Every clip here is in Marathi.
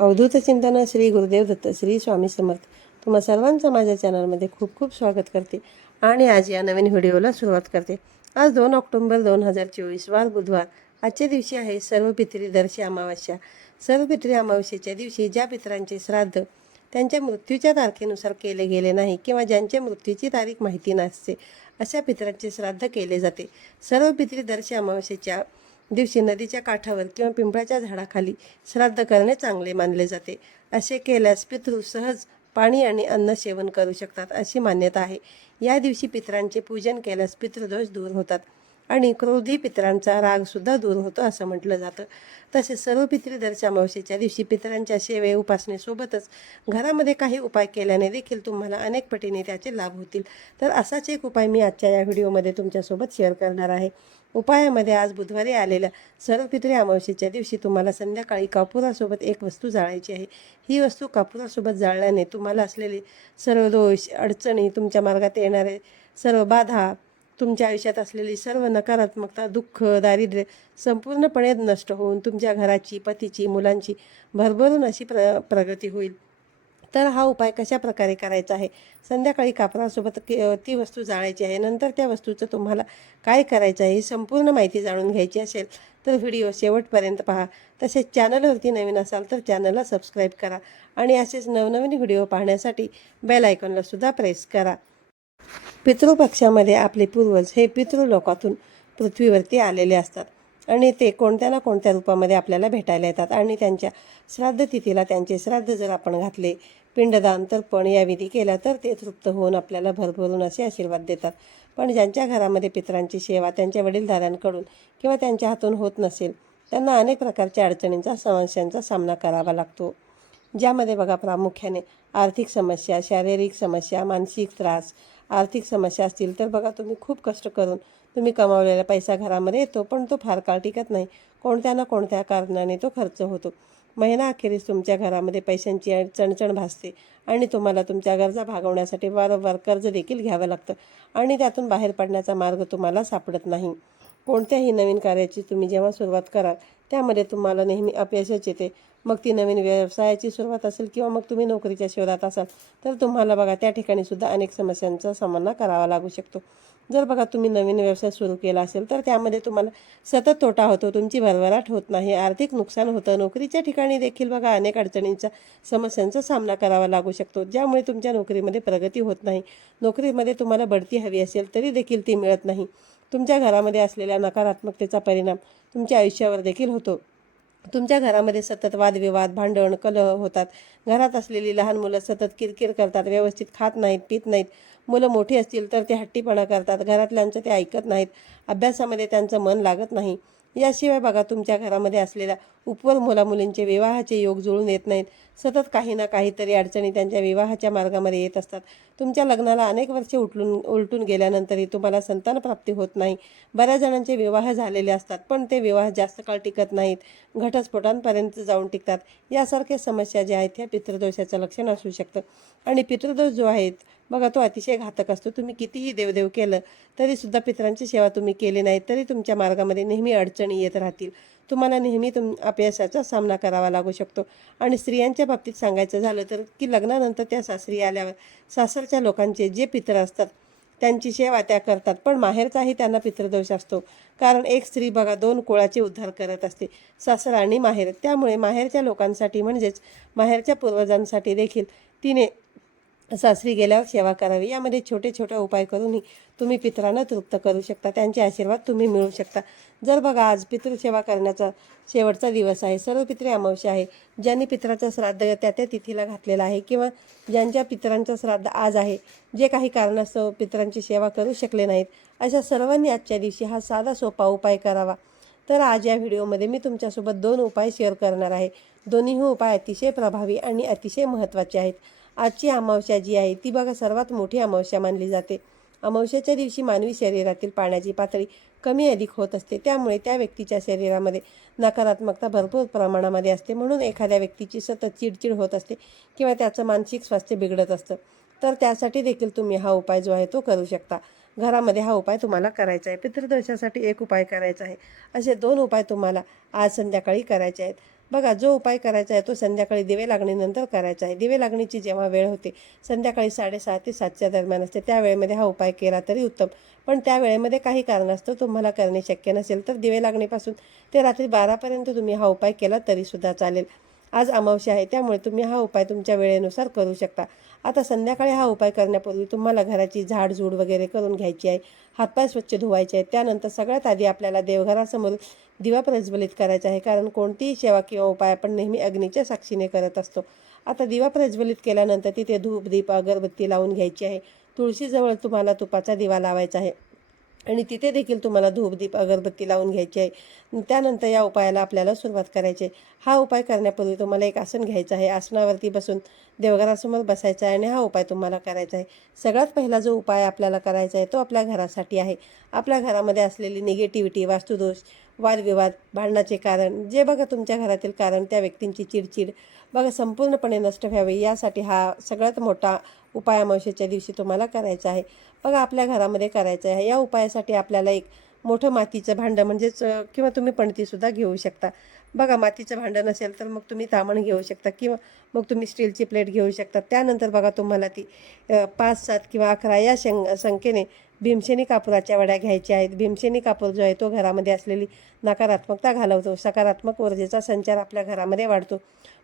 अवधूत चिंतन श्री गुरुदेव दत्त श्री स्वामी समर्थ. तुम्हा सर्वांचं माझ्या चॅनलमध्ये खूप खूप स्वागत करते आणि आज या नवीन व्हिडिओला सुरुवात करते. आज दोन ऑक्टोंबर दोन हजार चोवीस वार बुधवार. आजच्या दिवशी आहे सर्व पितृदर्शी अमावस्या. सर्व पितृ अमावस्येच्या दिवशी ज्या पितरांचे श्राद्ध त्यांच्या मृत्यूच्या तारखेनुसार केले गेले नाही किंवा ज्यांच्या मृत्यूची तारीख माहिती नसते अशा पितरांचे श्राद्ध केले जाते. सर्व पितृदर्शी अमावस्येच्या दिवशी नदीच्या काठावर किंवा पिंपळाच्या झाडाखाली श्राद्ध करणे चांगले मानले जाते. असे केल्यास पितृ सहज पाणी आणि अन्न सेवन करू शकतात अशी मान्यता आहे. या दिवशी पितरांचे पूजन केल्यास पितृदोष दूर होतात आणि क्रोधी पितरांचा रागसुद्धा दूर होतो असं म्हटलं जातं. तसेच सर्व पितृदर्श अमावस्येच्या दिवशी पितरांच्या सेवे उपासनेसोबतच घरामध्ये काही उपाय केल्याने देखील तुम्हाला अनेक पटीने त्याचे लाभ होतील. तर असाच एक उपाय मी आजच्या या व्हिडिओमध्ये तुमच्यासोबत शेअर करणार आहे. उपायामध्ये आज बुधवारी आलेल्या सर्व पितृ अमावस्येच्या दिवशी तुम्हाला संध्याकाळी कापुरासोबत एक वस्तू जाळायची आहे. ही वस्तू कापुरासोबत जाळल्याने तुम्हाला असलेले सर्व दोष अडचणी तुमच्या मार्गात येणारे सर्व बाधा तुमच्या आयुष्यात असलेली सर्व नकारात्मकता दुःख दारिद्र्य संपूर्णपणे नष्ट होऊन तुमच्या घराची पतीची मुलांची भरभरून अशी प्र प्रगती होईल. तर हा उपाय कशा प्रकारे करायचा आहे? संध्याकाळी कापरासोबत ती वस्तू जाळायची आहे. नंतर त्या वस्तूचं तुम्हाला काय करायचं आहे ही संपूर्ण माहिती जाणून घ्यायची असेल तर व्हिडिओ शेवटपर्यंत पहा. तसेच चॅनलवरती नवीन असाल तर चॅनलला सबस्क्राईब करा आणि असेच नवनवीन व्हिडिओ पाहण्यासाठी बेल आयकॉनला सुद्धा प्रेस करा. पितृपक्षामध्ये आपले पूर्वज हे पितृलोकातून पृथ्वीवरती आलेले असतात आणि ते कोणत्या ना कोणत्या रूपामध्ये आपल्याला भेटायला येतात आणि त्यांच्या श्राद्ध तिथीला त्यांचे श्राद्ध जर आपण घातले पिंडदान तर्पण या विधी केल्या तर ते तृप्त होऊन आपल्याला भरभरून असे आशीर्वाद देतात. पण ज्यांच्या घरामध्ये पितरांची सेवा त्यांच्या वडीलधाऱ्यांकडून किंवा त्यांच्या हातून होत नसेल त्यांना अनेक प्रकारच्या अडचणींचा समस्यांचा सामना करावा लागतो. ज्यामध्ये बघा प्रामुख्याने आर्थिक समस्या शारीरिक समस्या मानसिक त्रास आर्थिक समस्या असतील तर बघा तुम्ही खूप कष्ट करून तुम्ही कमावलेला पैसा घरामध्ये येतो पण तो फार काळ टिकत नाही. कोणत्या ना कोणत्या कारणाने तो खर्च होतो. महिना अखेरीस तुमच्या घरामध्ये पैशांची चणचण भासते आणि तुम्हाला तुमच्या गरजा भागवण्यासाठी वारंवार कर्ज देखील घ्यावं लागतं आणि त्यातून बाहेर पडण्याचा मार्ग तुम्हाला सापडत नाही. कोणत्याही नवीन कार्याची तुम्ही जेव्हा सुरुवात कराल त्यामध्ये तुम्हाला नेहमी अपयशच येते. मग ती नवीन व्यवसायाची सुरुवात असेल किंवा मग तुम्ही नोकरीच्या शोधात असाल तर तुम्हाला बघा त्या ठिकाणी सुद्धा अनेक समस्यांचा सामना करावा लागू शकतो. जर बघा तुम्ही नवीन व्यवसाय सुरू केला असेल तर त्यामध्ये तुम्हाला सतत तोटा होतो तुमची भरभराट होत नाही आर्थिक नुकसान होतं. नोकरीच्या ठिकाणी देखील बघा अनेक अडचणींचा समस्यांचा सामना करावा लागू शकतो ज्यामुळे तुमच्या नोकरीमध्ये प्रगती होत नाही. नोकरीमध्ये तुम्हाला बढती हवी असेल तरी देखील ती मिळत नाही. तुमच्या घरामध्ये असलेल्या नकारात्मकतेचा परिणाम तुमच्या आयुष्यावर देखील होतो. तुमच्या घरामध्ये सतत वादविवाद भांडण कलह होतात. घरात असलेली लहान मुलं सतत किरकिर करतात व्यवस्थित खात नाहीत पित नाहीत. मुलं मोठी असतील तर ते हट्टीपणा करतात. घरातल्यांचं ते ऐकत नाहीत. अभ्यासामध्ये त्यांचं मन लागत नाही. याशिवाय बघा तुमच्या घरामध्ये असलेल्या उपवर मुलामुलींचे विवाहाचे योग जुळून येत नाहीत. सतत काही ना काहीतरी अडचणी त्यांच्या विवाहाच्या मार्गामध्ये येत असतात. तुमच्या लग्नाला अनेक वर्षे उठलून उलटून गेल्यानंतरही तुम्हाला संतानप्राप्ती होत नाही. बऱ्याच जणांचे विवाह झालेले असतात पण ते विवाह जास्त काळ टिकत नाहीत. घटस्फोटांपर्यंत जाऊन टिकतात. यासारख्या समस्या ज्या आहेत ह्या पितृदोषाचं लक्षण असू शकतं. आणि पितृदोष जो आहे बघा तो अतिशय घातक असतो. तुम्ही कितीही देवदेव केलं तरीसुद्धा पितरांची सेवा तुम्ही केली नाही तरी तुमच्या मार्गामध्ये नेहमी अडचणी येत राहतील. तुम्हाला नेहमी तुम अपयशाचा सामना करावा लागू शकतो. आणि स्त्रियांच्या बाबतीत सांगायचं झालं तर की लग्नानंतर त्या सासरी आल्यावर सासरच्या लोकांचे जे पितर असतात त्यांची सेवा त्या करतात. पण माहेरचाही त्यांना पितृदोष असतो. कारण एक स्त्री बघा दोन कुळाचे उद्धार करत असते. सासर आणि माहेर. त्यामुळे माहेरच्या लोकांसाठी म्हणजेच माहेरच्या पूर्वजांसाठी देखील तिने सासरी गेल्यावर सेवा करावी. यामध्ये छोटे छोटे उपाय करूनही तुम्ही पितरांना तृप्त करू शकता. त्यांचे आशीर्वाद तुम्ही मिळू शकता. जर बघा आज पितृसेवा करण्याचा शेवटचा दिवस आहे. सर्व पित्रे अमावस्या आहे. ज्यांनी पित्राचा श्राद्ध त्या त्या तिथीला घातलेला आहे किंवा ज्यांच्या पितरांचं श्राद्ध आज आहे जे काही कारणास्तव पितरांची सेवा करू शकले नाहीत अशा सर्वांनी आजच्या दिवशी हा साधा सोपा उपाय करावा. तर आज या व्हिडिओमध्ये मी तुमच्यासोबत दोन उपाय शेअर करणार आहे. दोन्हीही उपाय अतिशय प्रभावी आणि अतिशय महत्त्वाचे आहेत. आजची अमावस्या जी आहे ती बघा सर्वात मोठी अमावस्या मानली जाते. अमावस्याच्या दिवशी मानवी शरीरातील पाण्याची पातळी कमी अधिक होत असते. त्यामुळे त्या व्यक्तीच्या शरीरामध्ये नकारात्मकता भरपूर प्रमाणामध्ये असते. म्हणून एखाद्या व्यक्तीची सतत चिडचिड होत असते किंवा त्याचं मानसिक स्वास्थ्य बिघडत असतं. तर त्यासाठी देखील तुम्ही हा उपाय जो आहे तो करू शकता. घरामध्ये हा उपाय तुम्हाला करायचा आहे. पितृदोषासाठी एक उपाय करायचा आहे. असे दोन उपाय तुम्हाला आज संध्याकाळी करायचे आहेत. बघा जो उपाय करायचा आहे तो संध्याकाळी दिवे लागणीनंतर करायचा आहे. दिवे लागणीची जेव्हा वेळ होते संध्याकाळी साडेसहा ते सातच्या दरम्यान असते. त्या वेळेमध्ये हा उपाय केला तरी उत्तम. पण त्या वेळेमध्ये काही कारणास्तव तुम्हाला करणे शक्य नसेल तर दिवे लागणीपासून ते रात्री बारापर्यंत तुम्ही हा उपाय केला तरीसुद्धा चालेल. आज अमावस्या आहे त्यामुळे तुम्ही हा उपाय तुमच्या वेळेनुसार करू शकता. आता संध्याकाळी हा उपाय करण्यापूर्वी तुम्हाला घराची झाडझूड वगैरे करून घ्यायची आहे. हातपाय स्वच्छ धुवायचे आहेत. त्यानंतर सगळ्यात आधी आपल्याला देवघरासमोर दिवा प्रज्वलित करायचा आहे. कारण कोणतीही सेवा किंवा उपाय आपण नेहमी अग्नीच्या साक्षीने करत असतो. आता दिवा प्रज्वलित केल्यानंतर तिथे धूप दीप अगरबत्ती लावून घ्यायची आहे. तुळशीजवळ तुम्हाला तुपाचा दिवा लावायचा आहे. आणि तिथे देखील तुम्हाला धूपदीप अगरबत्ती लावून घ्यायची आहे. त्यानंतर या उपायाला आपल्याला सुरुवात करायची आहे. हा उपाय करण्यापूर्वी तुम्हाला एक आसन घ्यायचं आहे. आसनावरती बसून देवघरासमोर बसायचं आहे आणि हा उपाय तुम्हाला करायचा आहे. सगळ्यात पहिला जो उपाय आपल्याला करायचा आहे तो आपल्या घरासाठी आहे. आपल्या घरामध्ये असलेली निगेटिव्हिटी वास्तुदोष वादविवाद भांडणाचे कारण जे बघा तुमच्या घरातील कारण त्या व्यक्तींची चिडचिड बघा संपूर्णपणे नष्ट व्हावे यासाठी हा सगळ्यात मोठा उपाय अमावशेच्या दिवशी तुम्हाला करायचा आहे. बघा आपल्या घरामध्ये करायचं आहे. या उपायासाठी आपल्याला एक मोठं मातीचं भांडं म्हणजेच किंवा तुम्ही पणतीसुद्धा घेऊ शकता. बघा मातीचं भांडं नसेल तर मग तुम्ही तामण घेऊ शकता किंवा मग तुम्ही स्टीलची प्लेट घेऊ शकता. त्यानंतर बघा तुम्हाला ती पाच सात किंवा अकरा या शं संख्येने भीमसेनी कापुराच्या वड्या घ्यायच्या आहेत. भीमसेनी कापूर जो आहे तो घरामध्ये असलेली नकारात्मकता घालवतो. सकारात्मक ऊर्जेचा संचार आपल्या घरामध्ये वाढतो.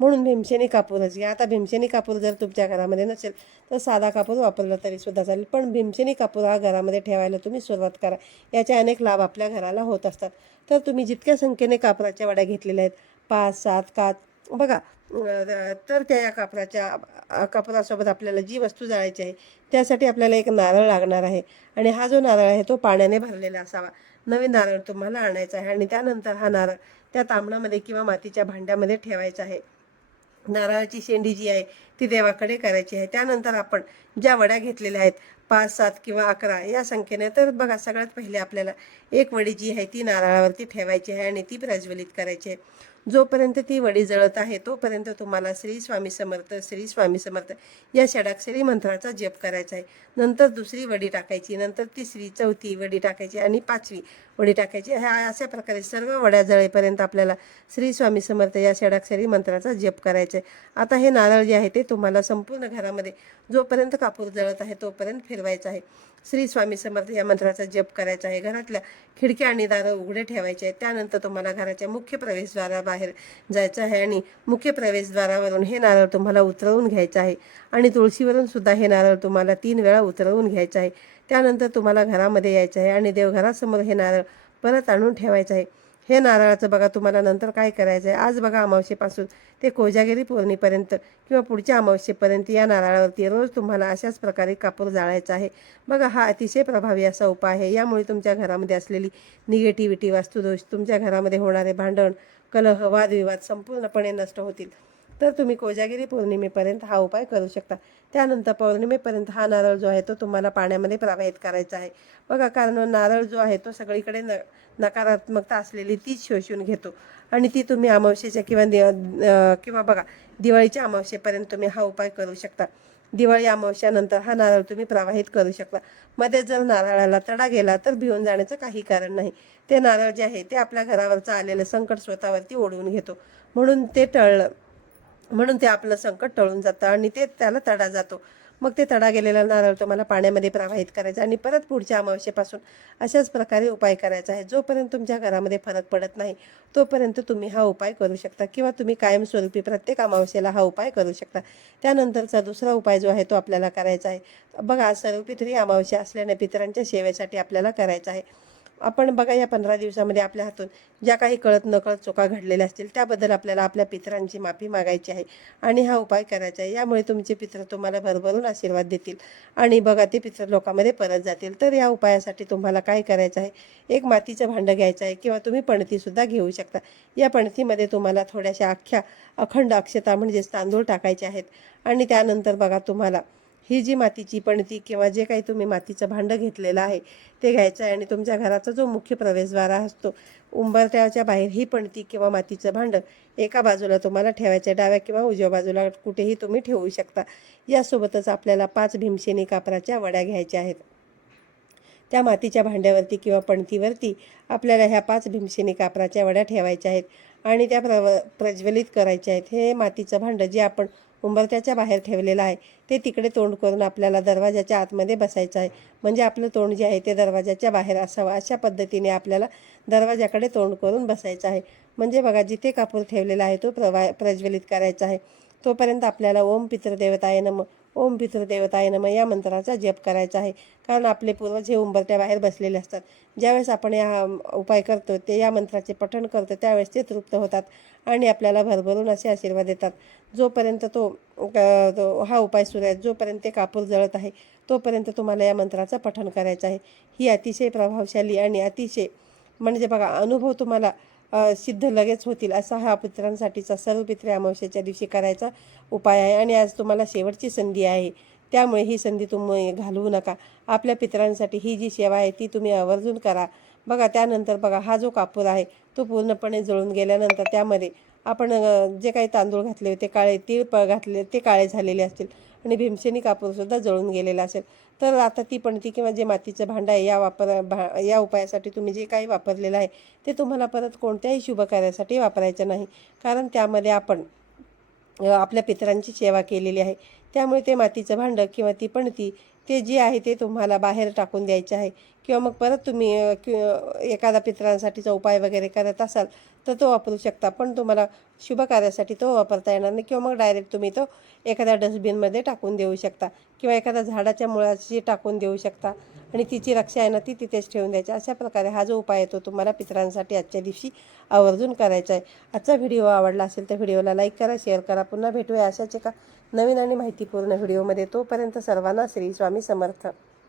म्हणून भीमसेनी कापूरच घ्या आता भीमसेनी कापूर जर तुमच्या घरामध्ये नसेल तर साधा कापूर वापरला तरी सुद्धा चालेल. पण भीमसेनी कापूर हा घरामध्ये ठेवायला तुम्ही सुरुवात करा. याचे अनेक लाभ आपल्या घराला होत असतात. तर तुम्ही जितक्या संख्येने कापराच्या वड्या घेतलेल्या आहेत पाच सात कात बघा तर त्या या कापराच्या कापरासोबत आपल्याला जी वस्तू जाळायची आहे त्यासाठी आपल्याला एक नारळ लागणार आहे. आणि हा जो नारळ आहे तो पाण्याने भरलेला असावा. नवीन नारळ तुम्हाला आणायचा आहे आणि त्यानंतर हा नारळ त्या तांबणामध्ये किंवा मातीच्या भांड्यामध्ये ठेवायचा आहे. नारळाची शेंडी जी आहे ती देवाकडे करायची आहे. त्यानंतर आपण ज्या वड्या घेतलेल्या आहेत पाच सात किंवा अकरा या संख्येने तर बघा सगळ्यात पहिले आपल्याला एक वडी जी आहे ती नारळावरती ठेवायची आहे आणि ती प्रज्वलित करायची आहे. जोपर्यंत ती वडी जळत आहे तोपर्यंत तुम्हाला श्री स्वामी समर्थ श्री स्वामी समर्थ या षडाक्षरी मंत्राचा जप करायचा आहे. नंतर दुसरी वडी टाकायची नंतर तिसरी चौथी वडी टाकायची आणि पाचवी वडी टाकायची. ह्या अशा प्रकारे सर्व वड्या जळेपर्यंत आपल्याला श्री स्वामी समर्थ या षडाक्षरी मंत्राचा जप करायचा आहे. आता हे नारळ जे आहे ते तुम्हाला संपूर्ण घरामध्ये जोपर्यंत कापूर जळत आहे तोपर्यंत फिरवायचं आहे. श्री स्वामी समर्थ या मंत्राचा जप करायचा आहे. घरातल्या खिडक्या आणि दारं उघडे ठेवायचे आहेत. त्यानंतर तुम्हाला घराच्या मुख्य प्रवेशद्वाराबाहेर जायचं आहे आणि मुख्य प्रवेशद्वारावरून हे नारळ तुम्हाला उतरवून घ्यायचं आहे. आणि तुळशीवरून सुद्धा हे नारळ तुम्हाला तीन वेळा उतरवून घ्यायचं आहे. त्यानंतर तुम्हाला घरामध्ये यायचं आहे आणि देवघरासमोर हे नारळ परत आणून ठेवायचं आहे. हे नारळाचं बघा तुम्हाला नंतर काय करायचं आहे आज बघा अमावशेपासून ते कोजागिरी पौर्णिमेपर्यंत किंवा पुढच्या अमावशेपर्यंत या नारळावरती रोज तुम्हाला अशाच प्रकारे कापूर जाळायचा आहे. बघा हा अतिशय प्रभावी असा उपाय आहे. यामुळे तुमच्या घरामध्ये असलेली निगेटिव्हिटी वास्तुदोष तुमच्या घरामध्ये होणारे भांडण कलह वादविवाद संपूर्णपणे नष्ट होतील. तर तुम्ही कोजागिरी पौर्णिमेपर्यंत हा उपाय करू शकता. त्यानंतर पौर्णिमेपर्यंत हा नारळ जो आहे तो तुम्हाला पाण्यामध्ये प्रवाहित करायचा आहे. बघा कारण नारळ जो आहे तो सगळीकडे न नकारात्मकता असलेली तीच शोषून घेतो. आणि ती तुम्ही अमावशेच्या किंवा दि किंवा बघा दिवाळीच्या अमावशेपर्यंत तुम्ही हा उपाय करू शकता. दिवाळी अमावश्यानंतर हा नारळ तुम्ही प्रवाहित करू शकता. मध्ये जर नारळाला तडा गेला तर भिवून जाण्याचं काही कारण नाही. ते नारळ जे आहे ते आपल्या घरावरचं आलेलं संकट स्वतःवरती ओढवून घेतो. म्हणून ते टळलं. म्हणून ते आपलं संकट टळून जातं आणि ते त्याला तडा जातो. मग ते तडा गेलेला नारळ तुम्हाला पाण्यामध्ये प्रवाहित करायचा आणि परत पुढच्या अमावस्येपासून अशाच प्रकारे उपाय करायचा आहे. जोपर्यंत तुमच्या घरामध्ये फरक पडत नाही तोपर्यंत तुम्ही हा उपाय करू शकता किंवा तुम्ही कायमस्वरूपी प्रत्येक अमावस्येला हा उपाय करू शकता. त्यानंतरचा दुसरा उपाय जो आहे तो आपल्याला करायचा आहे. बघा सर्व पितरी अमावस्या असल्याने पितरांच्या सेवेसाठी आपल्याला करायचा आहे. आपण बघा या पंधरा दिवसामध्ये आपल्या हातून ज्या काही कळत नकळत चुका घडलेल्या असतील त्याबद्दल आपल्याला आपल्या पित्रांची माफी मागायची आहे आणि हा उपाय करायचा आहे. यामुळे तुमचे पित्र तुम्हाला भरभरून आशीर्वाद देतील आणि बघा ते पित्र लोकांमध्ये परत जातील. तर या उपायासाठी तुम्हाला काय करायचं आहे? एक मातीचं भांडं घ्यायचं आहे किंवा तुम्ही पणतीसुद्धा घेऊ शकता. या पणतीमध्ये तुम्हाला थोड्याशा अख्ख्या अखंड अक्षता म्हणजेच तांदूळ टाकायचे आहेत आणि त्यानंतर बघा तुम्हाला ही जी मातीची पणती किंवा जे काही तुम्ही मातीचं भांडं घेतलेलं आहे ते घ्यायचं आहे आणि तुमच्या घराचा जो मुख्य प्रवेशद्वार असतो उंबरट्याच्या बाहेर ही पणती किंवा मातीचं भांडं एका बाजूला तुम्हाला ठेवायचं डाव्या किंवा उजव्या बाजूला कुठेही तुम्ही ठेवू शकता. यासोबतच आपल्याला पाच भीमसेनी कापराच्या वड्या घ्यायच्या आहेत. त्या मातीच्या भांड्यावरती किंवा पणतीवरती आपल्याला ह्या पाच भीमसेनी कापराच्या वड्या ठेवायच्या आहेत. आणि त्या प्रव प्रज्वलित करायच्या आहेत. हे मातीचं भांडं जे आपण उंबरत्याच्या बाहेर ठेवलेलं आहे ते तिकडे तोंड करून आपल्याला दरवाजाच्या आतमध्ये बसायचं आहे. म्हणजे आपलं तोंड जे आहे ते दरवाजाच्या बाहेर असावं अशा पद्धतीने आपल्याला दरवाजाकडे तोंड करून बसायचं आहे. म्हणजे बघा जिथे कापूर ठेवलेला आहे तो प्रवा प्रज्वलित करायचा आहे. तोपर्यंत आपल्याला ओम पितृदेवताय नम. ओम पितृदेवताय नम. या मंत्राचा जप करायचा आहे. कारण आपले पूर्वज हे उंबरट्या बाहेर बसलेले असतात ज्यावेळेस आपण या उपाय करतो ते या मंत्राचे पठण करतो त्यावेळेस ते तृप्त होतात आणि आपल्याला भरभरून असे आशीर्वाद देतात. जोपर्यंत तो तो हा उपाय सुरू आहे जोपर्यंत ते कापूर जळत आहे तोपर्यंत तुम्हाला या मंत्राचं पठण करायचं आहे. ही अतिशय प्रभावशाली आणि अतिशय म्हणजे बघा अनुभव तुम्हाला सिद्ध लगेच होतील असा हा पित्रांसाठीचा सर्व पित्रे अमावस्येच्या दिवशी करायचा उपाय आहे. आणि आज तुम्हाला शेवटची संधी आहे. त्यामुळे ही संधी तुम्ही घालवू नका. आपल्या पितरांसाठी ही जी सेवा आहे ती तुम्ही आवर्जून करा. बघा त्यानंतर बघा हा जो कापूर आहे तो पूर्णपणे जळून गेल्यानंतर त्यामध्ये आपण जे काही तांदूळ घातले होते काळे तीळ प घातले ते काळे झालेले असतील. आणि भीमसेनी कापूरसुद्धा जळून गेलेला असेल. तर आता ती पणती किंवा जे मातीचं भांडं आहे या वापर भा या उपायासाठी तुम्ही जे काही वापरलेलं आहे ते तुम्हाला परत कोणत्याही शुभ कार्यासाठी वापरायचं नाही. कारण त्यामध्ये आपण आपल्या पितरांची सेवा केलेली आहे. त्यामुळे ते मातीचं भांडं किंवा ती पणती ते जे आहे ते तुम्हाला बाहेर टाकून द्यायचे आहे. किंवा मग परत तुम्ही एखादा पित्रांसाठीचा उपाय वगैरे करत असाल तर तो वापरू शकता. पण तुम्हाला शुभ कार्यासाठी तो वापरता येणार नाही. किंवा मग डायरेक्ट तुम्ही तो एखाद्या डस्टबिनमध्ये टाकून देऊ शकता. किंवा एखाद्या झाडाच्या मुळाशी टाकून देऊ शकता. आणि तिची रक्षा आहे ना ती तिथेच ठेवून द्यायची. अशा प्रकारे हा जो उपाय आहे तो तुम्हाला पितरांसाठी आजच्या दिवशी आवर्जून करायचा आहे. आजचा व्हिडिओ आवडला असेल तर व्हिडिओला लाईक करा शेअर करा. पुन्हा भेटूया अशाच एका नवीन आणि माहितीपूर्ण व्हिडिओमध्ये. तोपर्यंत सर्वांना श्री स्वामी समर्थ.